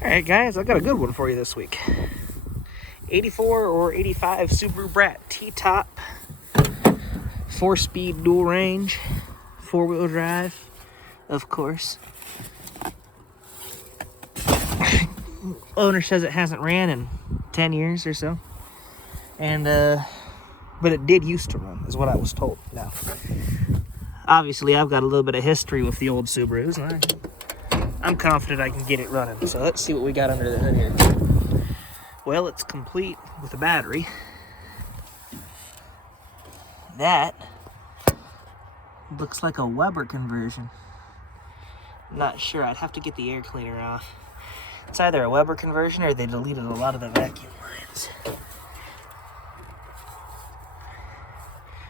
Alright guys, I got a good one for you this week. 84 or 85 Subaru Brat T-top, 4-speed dual range, 4-wheel drive, of course. Owner says it hasn't ran in 10 years or so. And, but it did used to run, is what I was told. Now, obviously I've got a little bit of history with the old Subarus, and I'm confident I can get it running. So let's see what we got under the hood here. Well, it's complete with a battery. That looks like a Weber conversion. Not sure, I'd have to get the air cleaner off. It's either a Weber conversion or they deleted a lot of the vacuum lines.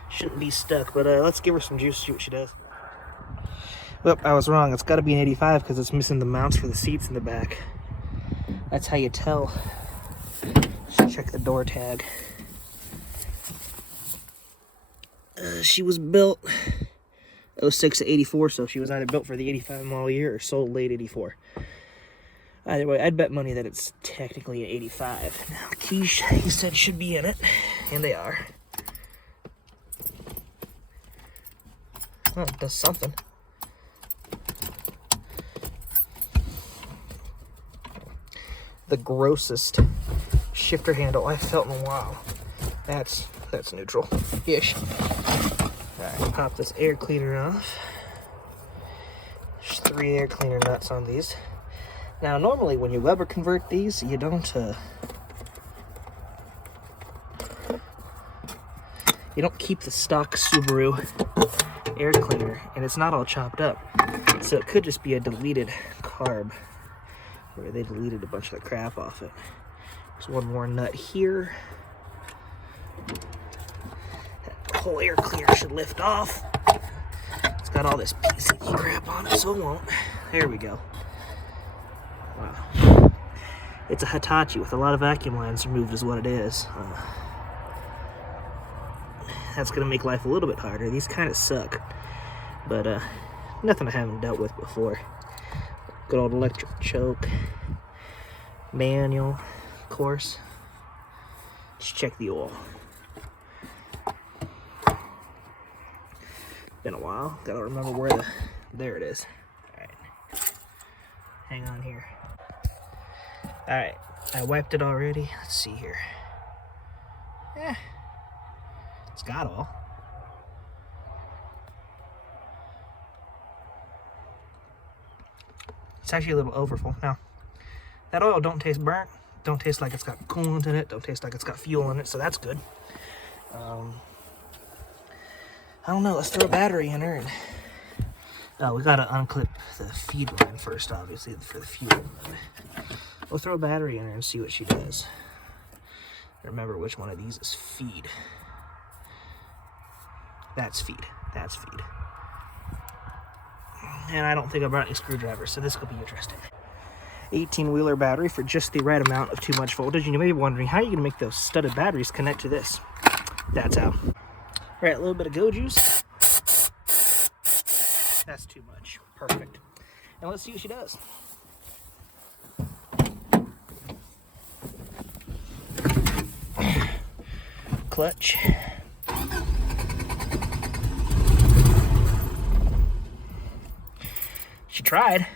Shouldn't be stuck, but let's give her some juice, see what she does. Well, I was wrong. It's got to be an 85 because it's missing the mounts for the seats in the back. That's how you tell. Just check the door tag. She was built 06 to 84, so she was either built for the 85 model year or sold late 84. Either way, I'd bet money that it's technically an 85. Now, the keys, he said, should be in it, and they are. Oh, it does something. The grossest shifter handle I've felt in a while. That's neutral-ish. Alright, pop this air cleaner off. There's 3 air cleaner nuts on these. Now, normally when you Weber convert these, you don't keep the stock Subaru air cleaner, and it's not all chopped up. So it could just be a deleted carb, where they deleted a bunch of the crap off it. There's one more nut here. That whole air cleaner should lift off. It's got all this PCB crap on it, so it won't. There we go. Wow. It's a Hitachi with a lot of vacuum lines removed is what it is. That's going to make life a little bit harder. These kind of suck, but nothing I haven't dealt with before. Good old electric choke, manual, of course. Just check the oil. Been a while. Gotta remember where the. There it is. All right. Hang on here. All right. I wiped it already. Let's see here. Yeah. It's got all. It's actually a little overfull. Now, that oil don't taste burnt. Don't taste like it's got coolant in it. Don't taste like it's got fuel in it, so that's good. I don't know. Let's throw a battery in her. And, oh, we gotta unclip the feed line first, obviously, for the fuel. We'll throw a battery in her and see what she does. Remember which one of these is feed. That's feed. That's feed. And I don't think I brought any screwdrivers, so this could be interesting. 18-wheeler battery for just the right amount of too much voltage. And you may be wondering, how are you going to make those studded batteries connect to this? That's how. All right, a little bit of go juice. That's too much. Perfect. And let's see what she does. Clutch. She tried.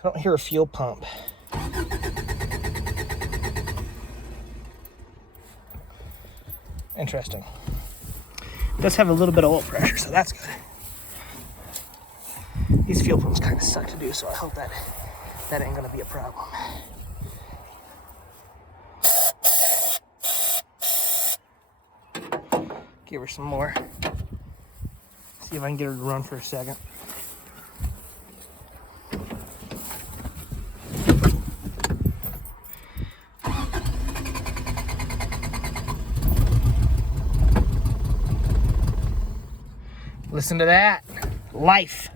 I don't hear a fuel pump. Interesting. It does have a little bit of oil pressure, so that's good. These fuel pumps kind of suck to do, so I hope that ain't gonna be a problem. Give her some more. See if I can get her to run for a second. Listen to that. Life.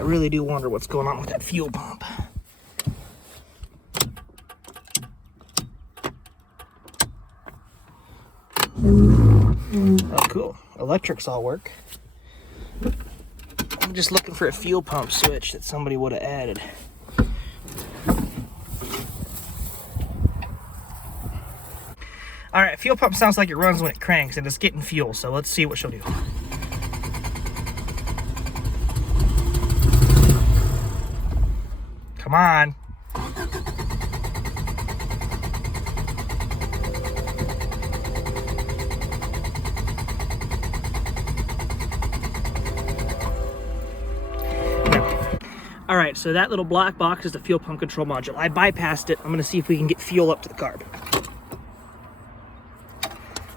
I really do wonder what's going on with that fuel pump. Oh, cool. Electrics all work. I'm just looking for a fuel pump switch that somebody would have added. All right, fuel pump sounds like it runs when it cranks, and it's getting fuel, so let's see what she'll do. Come on. All right, so that little black box is the fuel pump control module. I bypassed it. I'm gonna see if we can get fuel up to the carb.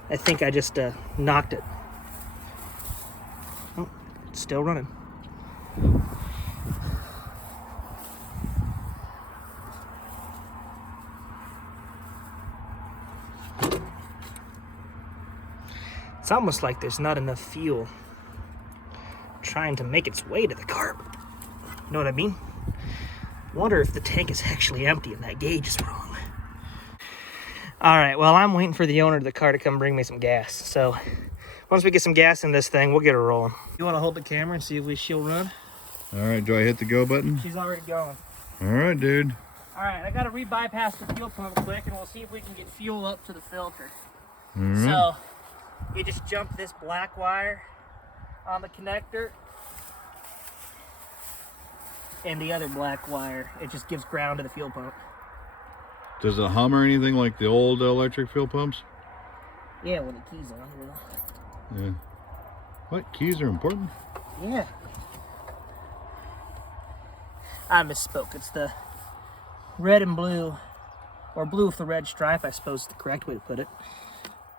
I think I just knocked it. Oh, it's still running. It's almost like there's not enough fuel trying to make its way to the carb. You know what I mean? Wonder if the tank is actually empty and that gauge is wrong. All right, well, I'm waiting for the owner of the car to come bring me some gas. So once we get some gas in this thing, we'll get her rolling. You want to hold the camera and see if she'll run? All right, do I hit the go button? She's already going. All right, dude. All right, I got to re-bypass the fuel pump quick, and we'll see if we can get fuel up to the filter. All right. So you just jump this black wire on the connector, and the other black wire, it just gives ground to the fuel pump. Does it hum or anything like the old electric fuel pumps? Yeah, when the key's on, it will. Yeah. What? Keys are important? Yeah. I misspoke. It's the red and blue, or blue with the red stripe, I suppose is the correct way to put it.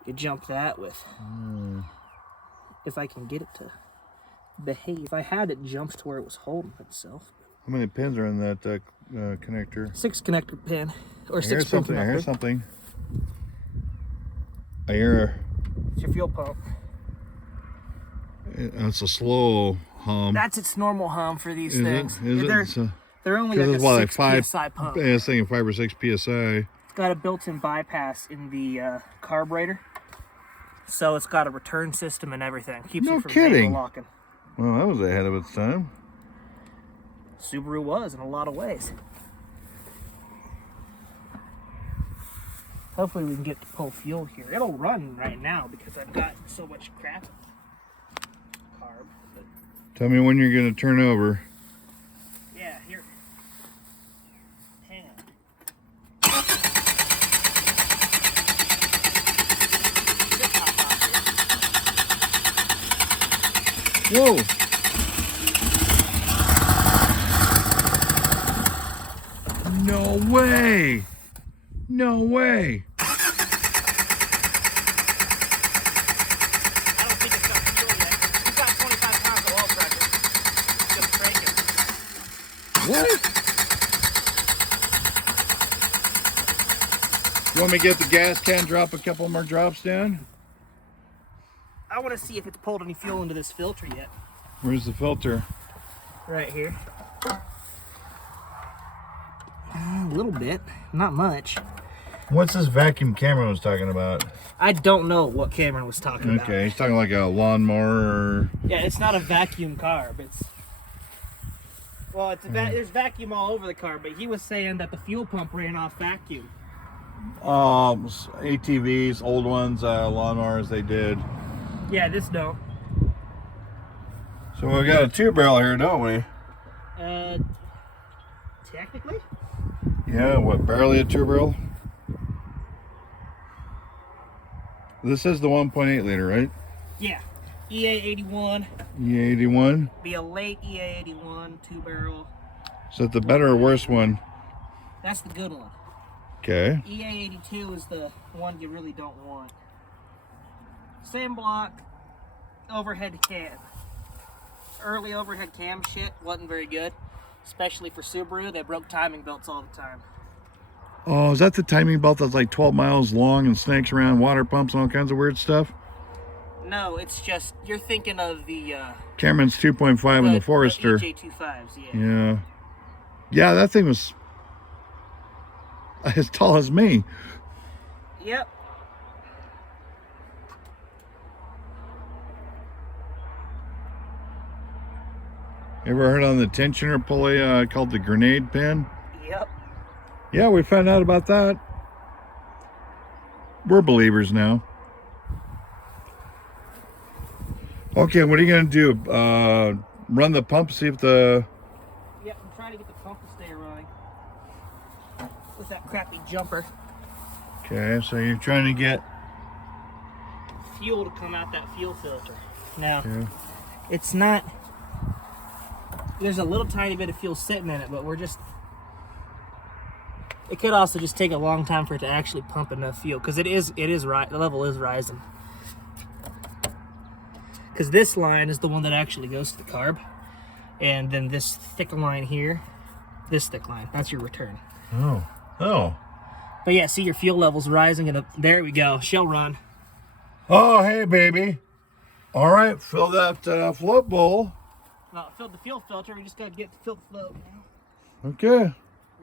You jump that with, if I can get it to behave. I had it jump to where it was holding itself. How many pins are in that connector? 6 connector pin, or 6 I hear pin something. connector. I hear something. I hear It's your fuel pump. it's a slow hum. That's its normal hum for these Is things. it? Is it? They're only This like is a what, 6 like 5 PSI pump. I was thinking 5 or 6 psi. It's got a built-in bypass in the carburetor, so it's got a return system and everything. Keeps No it from kidding. locking. Well, that was ahead of its time. Subaru was in a lot of ways. Hopefully we can get to pull fuel here. It'll run right now because I've got so much crap carb. But Tell me when you're going to turn over. yeah, here. Hang on. Whoa! No way! No way! I don't think it's got fuel yet. It's got 25 pounds of oil pressure. It's just cranking. What? You want me to get the gas can, drop a couple more drops down? I want to see if it's pulled any fuel into this filter yet. Where's the filter? Right here. A little bit, not much. What's this vacuum Cameron was talking about? I don't know what Cameron was talking about. Okay, he's talking like a lawnmower or... Yeah, it's not a vacuum carb. It's there's vacuum all over the car, but he was saying that the fuel pump ran off vacuum. ATVs, old ones, lawnmowers, they did. Yeah, this don't. So we got a 2-barrel here, don't we? Technically? Yeah, what, barely a 2-barrel? This is the 1.8 liter, right? Yeah. EA81. EA81. Be a late EA81 2-barrel. Is that the better or worse one? That's the good one. Okay. EA82 is the one you really don't want. Same block, overhead cam. Early overhead cam shit wasn't very good, especially for Subaru. They broke timing belts all the time. Oh, is that the timing belt that's like 12 miles long and snakes around water pumps and all kinds of weird stuff? No, it's just, you're thinking of the... Cameron's 2.5 in the Forester. The EJ25s, yeah. Yeah. Yeah, that thing was as tall as me. Yep. Ever heard on the tensioner pulley called the grenade pin? Yep. Yeah, we found out about that. We're believers now. Okay, what are you going to do? Run the pump, see if the... Yep, I'm trying to get the pump to stay running with that crappy jumper. Okay, so you're trying to get... fuel to come out that fuel filter. Now, Yeah. it's not... There's a little tiny bit of fuel sitting in it, but we're just... It could also just take a long time for it to actually pump enough fuel, because the level is rising. Because this line is the one that actually goes to the carb, and then this thick line here, this thick line, that's your return. Oh. Oh. But yeah, see your fuel levels rising, and there we go. She'll run. Oh, hey, baby. All right, fill that float bowl. Well, it filled the fuel filter. We just got to get the fuel float now. Okay.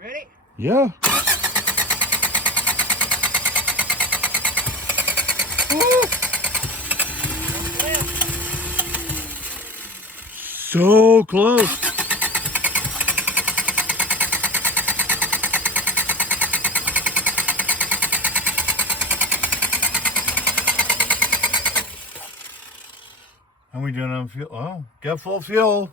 Ready? Yeah. Oh. So close. How are we doing on fuel? Oh, got full fuel.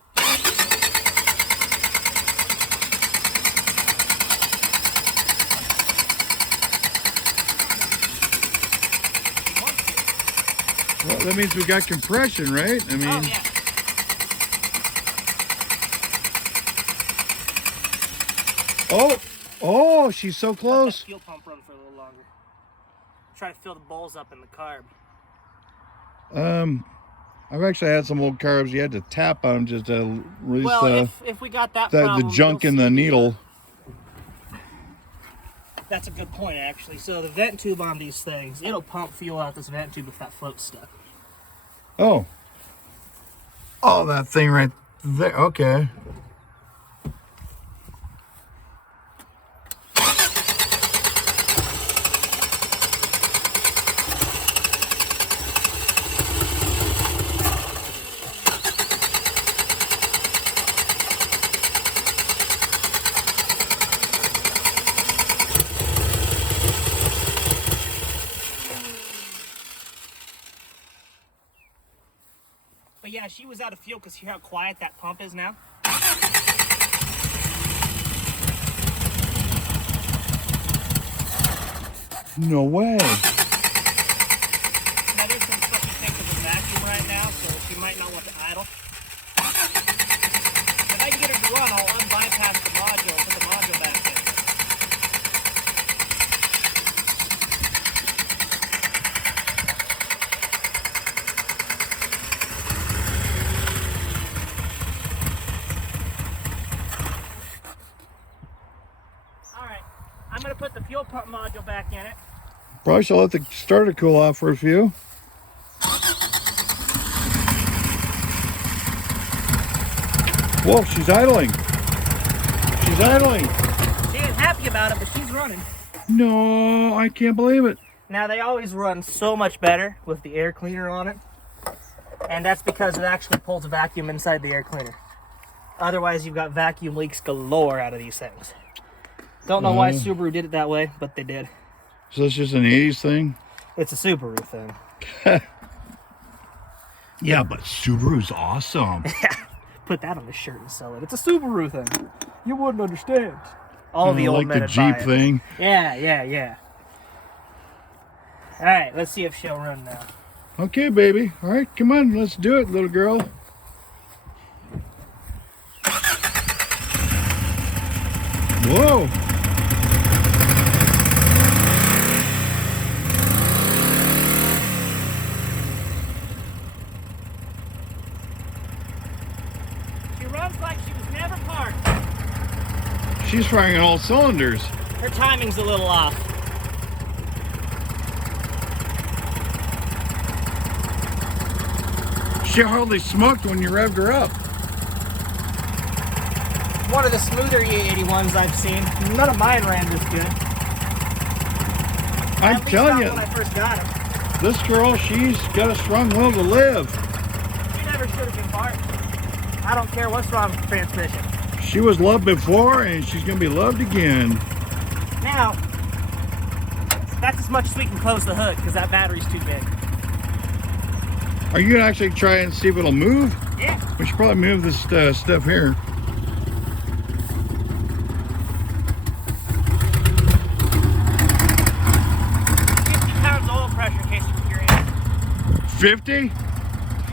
Well, that means we got compression, right? I mean, Oh, yeah. oh, she's so Let close. that fuel pump run for a little longer. Try to fill the bowls up in the carb. I've actually had some old carbs. You had to tap on them just to release Well, if we got that problem, the junk you'll in the see needle. That's a good point, actually. So the vent tube on these things, it'll pump fuel out this vent tube if that float's stuck. Oh. Oh, that thing right there. Okay. But yeah, she was out of fuel because hear how quiet that pump is now? No way. Now there's some stuff you think of a vacuum right now, so she might not want to idle. If I can get her to run, I'll unbypass the module and put the module back in. Alright, I'm going to put the fuel pump module back in it. Probably should let the starter cool off for a few. Whoa, she's idling. She's idling. She ain't happy about it, but she's running. No, I can't believe it. Now they always run so much better with the air cleaner on it. And that's because it actually pulls a vacuum inside the air cleaner. Otherwise you've got vacuum leaks galore out of these things. Don't know why Subaru did it that way, but they did. So it's just an 80s thing? It's a Subaru thing. Yeah, but Subaru's awesome. Put that on the shirt and sell it. It's a Subaru thing. You wouldn't understand. All the old like men the would buy Jeep it. thing. Yeah. All right, let's see if she'll run now. Okay, baby. All right, come on. Let's do it, little girl. Whoa. She runs like she was never parked. She's firing on all cylinders. Her timing's a little off. she hardly smoked when you revved her up. One of the smoother E81s I've seen. None of mine ran this good. I'm telling you, when I first got him. this girl, she's got a strong will to live. She never should have been parked. I don't care what's wrong with the transmission. She was loved before, and she's going to be loved again. Now, that's as much as we can close the hood because that battery's too big. Are you going to actually try and see if it'll move? Yeah. We should probably move this stuff here. 50?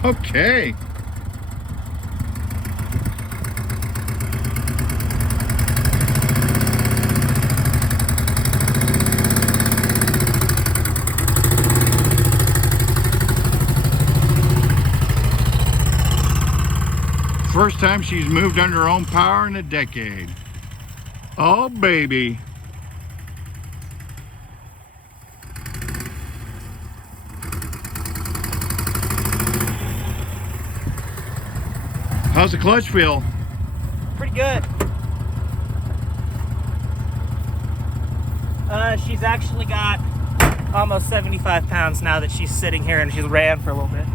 Okay. First time she's moved under her own power in a decade. Oh, baby. How's the clutch feel? Pretty good. She's actually got almost 75 pounds now that she's sitting here, and she's ran for a little bit.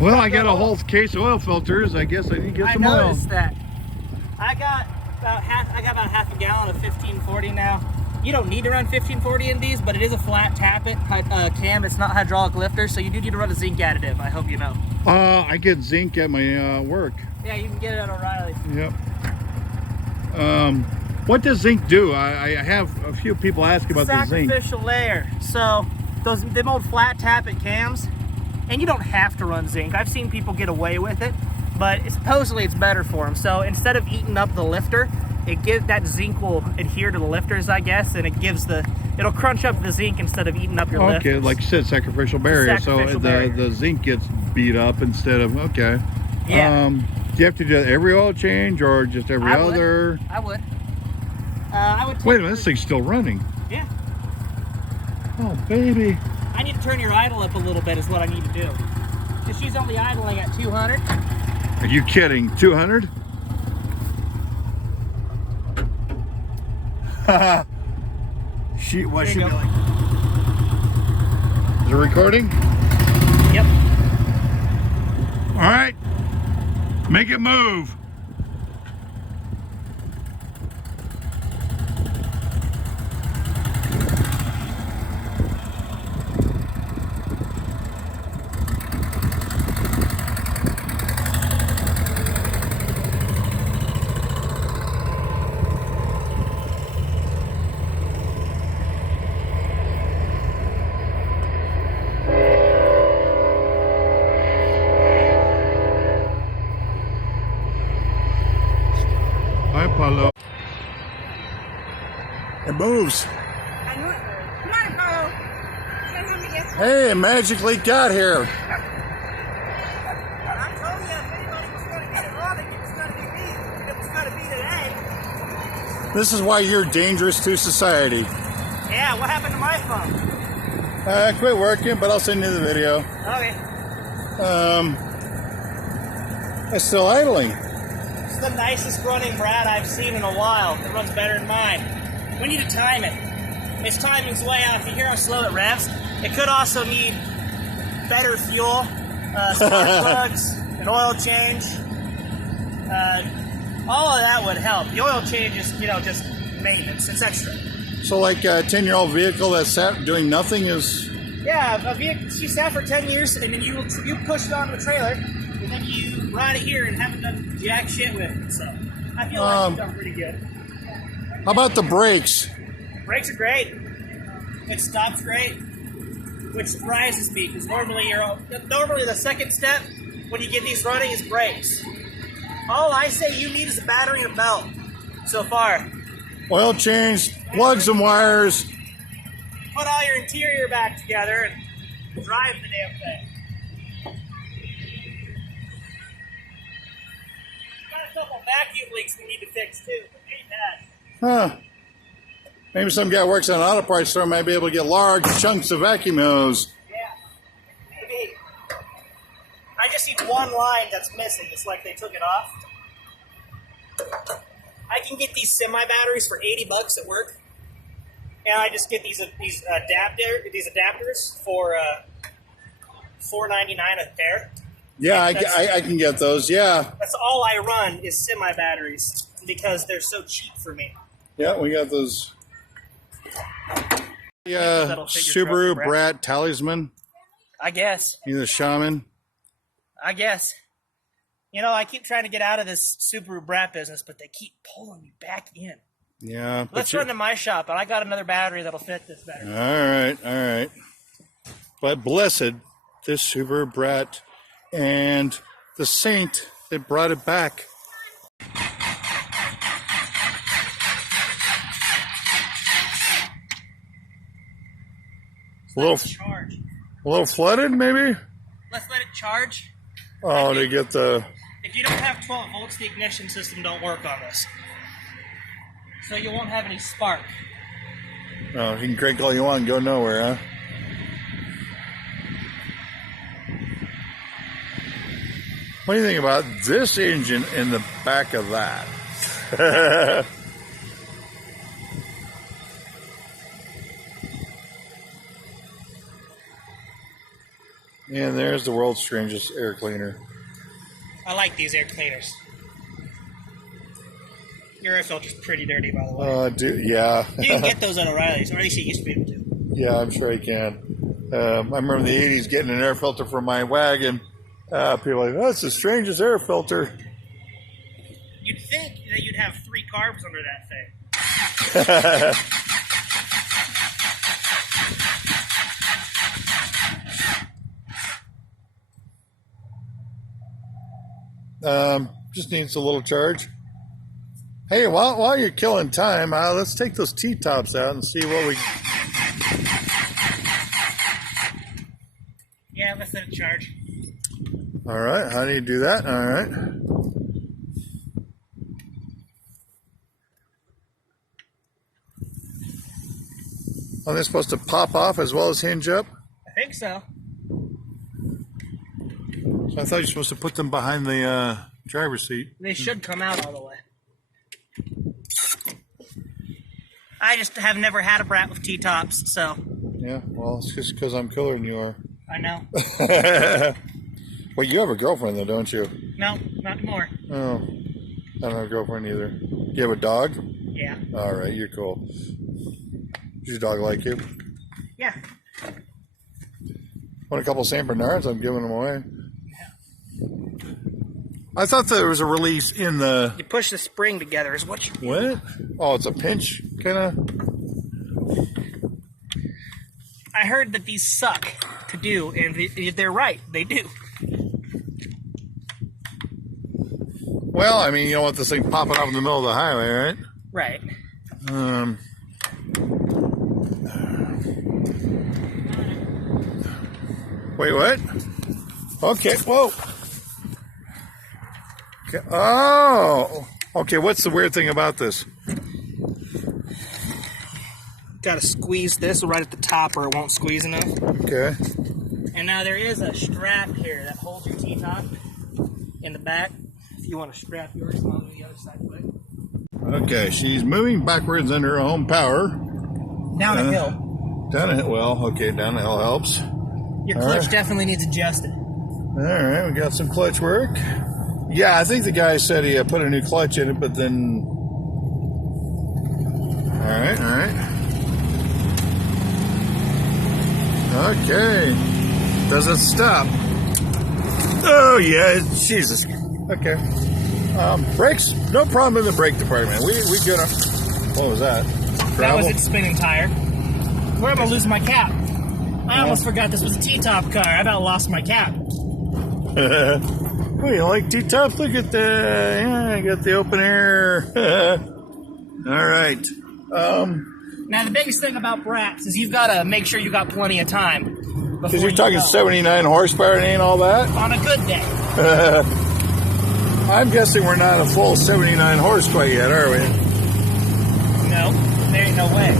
Well, I got a whole case of oil filters. I guess I need to get some oil. I noticed that. I got about half a gallon of 1540 now. You don't need to run 1540 in these, but it is a flat tappet cam. It's not hydraulic lifter, so you do need to run a zinc additive. I hope you know. I get zinc at my work. Yeah, you can get it at O'Reilly's. Yep. What does zinc do? I have a few people ask about the zinc. Sacrificial layer. So them old flat tappet cams, and you don't have to run zinc. I've seen people get away with it, but supposedly it's better for them. So instead of eating up the lifter, that zinc will adhere to the lifters, I guess, and it'll crunch up the zinc instead of eating up your lifters. Okay, like you said, sacrificial barrier. Sacrificial barrier. The zinc gets beat up instead of, okay. Yeah. Do you have to do every oil change or just every other? I would. I would. Wait a minute, this thing's still running. Yeah. Oh, baby. I need to turn your idle up a little bit is what I need to do. Because she's only idling at 200. Are you kidding? 200? What should be like? Is it recording? Yep. All right. Make it move. It moves. Hey, it magically got here. I told you if anybody was going to get it running, it was going to be me. It was going to be today. This is why you're dangerous to society. Yeah, what happened to my phone? Quit working, but I'll send you the video. Okay. It's still idling. It's the nicest running Brat I've seen in a while. It runs better than mine. We need to time it. Its timing's way out. If you hear how slow it revs, it could also need better fuel, spark plugs, an oil change. All of that would help. The oil change is, just maintenance. It's extra. So like a 10-year-old vehicle that's sat doing nothing is... Yeah, a vehicle, she sat for 10 years, and then you push it onto the trailer, and then you ride it here and haven't done jack shit with it. So I feel like you've done pretty good. How about the brakes? Brakes are great. It stops great, which surprises me because normally the second step when you get these running is brakes. All I say you need is a battery and belt so far. Oil change, plugs and wires. Put all your interior back together and drive the damn thing. Got a couple vacuum leaks we need to fix too, but ain't bad. Huh. Maybe some guy works at an auto parts store might be able to get large chunks of vacuum hose. Yeah. Maybe. I just see one line that's missing. It's like they took it off. I can get these semi-batteries for $80 at work. And I just get these adapters for $4.99 a pair. Yeah, I can get those. Yeah. That's all I run is semi-batteries because they're so cheap for me. Yeah, we got those. Yeah, Subaru Brat talisman. I guess. He's a shaman. I guess. You know, I keep trying to get out of this Subaru Brat business, but they keep pulling me back in. Yeah. Let's run to my shop, and I got another battery that'll fit this battery. All right. But blessed this Subaru Brat and the saint that brought it back. A little flooded, maybe? Let's let it charge. Oh, to get the... If you don't have 12 volts, the ignition system don't work on this. So you won't have any spark. Oh, you can crank all you want and go nowhere, huh? What do you think about this engine in the back of that? And there's the world's strangest air cleaner. I like these air cleaners. Your air filter's pretty dirty, by the way. Yeah. You can get those at O'Reilly's, or at least you used to be able to. Yeah, I'm sure I can. I remember in the 80s getting an air filter for my wagon. People are like, that's the strangest air filter. You'd think that you'd have 3 carbs under that thing. Just needs a little charge. Hey, while you're killing time, let's take those T-tops out and see what we... Yeah, let's let it charge. All right, how do you do that? All right. Are they supposed to pop off as well as hinge up? I think so. So I thought you were supposed to put them behind the driver's seat. They should come out all the way. I just have never had a Brat with T-tops, so... Yeah, well, it's just because I'm cooler than you are. I know. Well, you have a girlfriend, though, don't you? No, not anymore. Oh, I don't have a girlfriend either. Do you have a dog? Yeah. All right, you're cool. Does your dog like you? Yeah. Want a couple St. Bernards? I'm giving them away. Yeah. I thought there was a release in the... You push the spring together is what you do. What? Oh, it's a pinch, kind of? I heard that these suck to do, and if they're right, they do. Well, I mean, you don't want this thing popping up in the middle of the highway, right? Right. Wait, what? Okay, whoa. Okay. Oh, okay, what's the weird thing about this? Got to squeeze this right at the top or it won't squeeze enough. Okay. And now there is a strap here that holds your T-top in the back. If you want to strap yours on the other side quick. Okay, she's moving backwards under her own power. Down a hill. Down a hill, well, okay, down a hill helps. Your clutch definitely needs adjusted. All right, we got some clutch work. Yeah, I think the guy said he put a new clutch in it, but then... All right. Okay. Doesn't stop. Oh, yeah, Jesus. Okay. Brakes, no problem in the brake department. We good on... What was that? Gravel? That was its spinning tire. Where am I losing my cap? I almost forgot this was a T-top car. I about lost my cap. Oh, you like T-tops? Look at the... Yeah, I got the open air. All right. Now, the biggest thing about Brats is you've got to make sure you got plenty of time. Because you're talking 79 horsepower and ain't all that? On a good day. I'm guessing we're not a full 79 horse quite yet, are we? No, there ain't no way.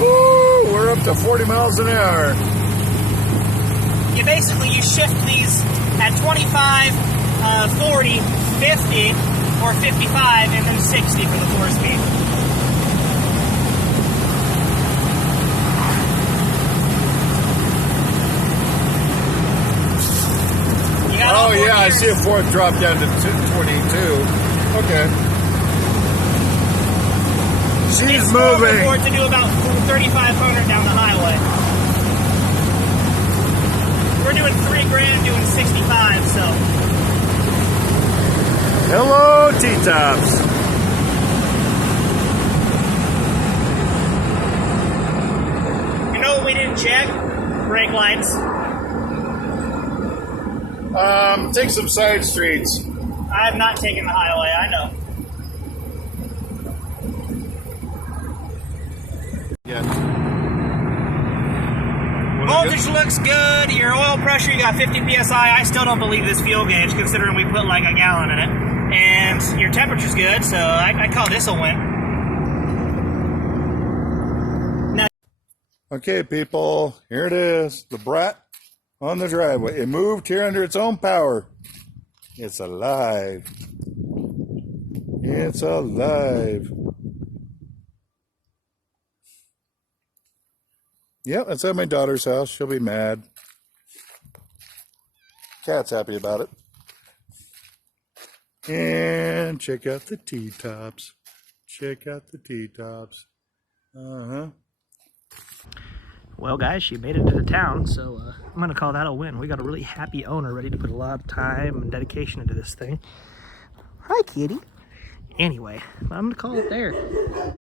Woo! We're up to 40 miles an hour. you basically, you shift these at 25, 40, 50, or 55, and then 60 for the 4-speed. Oh yeah, I see a fourth drop down to 22. Okay. She's moving. It's to do about 3,500 down the highway. We're doing $3,000, doing 65. So. Hello, T-tops. You know what we didn't check? Brake lights. Take some side streets. I have not taken the highway, I know. Yeah. Voltage looks good. Your oil pressure, you got 50 psi. I still don't believe this fuel gauge, considering we put like a gallon in it. And your temperature's good, so I call this a win. Now, Okay, people, here it is. The Brat on the driveway. It moved here under its own power. It's alive. It's alive. Yep, that's at my daughter's house. She'll be mad. Cat's happy about it. And check out the T-tops. Check out the T-tops. Uh-huh. well, guys, she made it into town, so I'm going to call that a win. We got a really happy owner ready to put a lot of time and dedication into this thing. Hi, kitty. Anyway, I'm going to call it there.